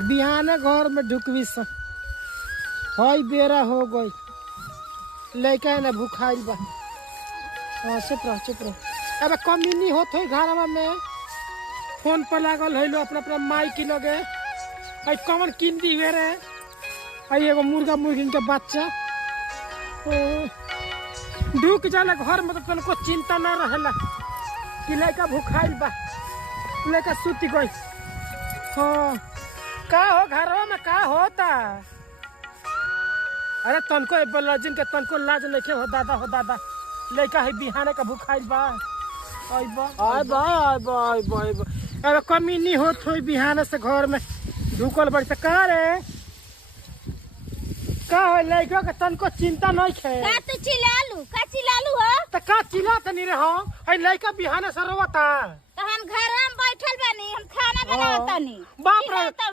बिहाने घर में ढुकवी सा हई बेरा हो गई लड़का है ना भूखाइल बा। चुप रह अब कमी होत हो घर में फोन पर लागल है लो अपना अपना माई की लगे आई कमन किन दी हुए रे आई एगो मुर्गा मुर्गी के बच्चा ढुक जाला घर में तो तनको चिंता ना रहेला कि लड़का भूखाइल बा लड़का सुती गई। हाँ का हो घरवा में का होता अरे तनको लजिन के तनको लाज नहीं हो दादा लड़का है बिहाने का भूखाइल बा अरे कमी नहीं होत हो बिहाने से घर में ढुकल बड़ी का रे का हो लड़का के तनको चिंता नहीं खे का चिल्लालू हो तो का चिल्ला तनी रे हो आई लड़का बिहाने से रोता तो हम घर में बैठल बानी हम खाना बनावतानी बाप रे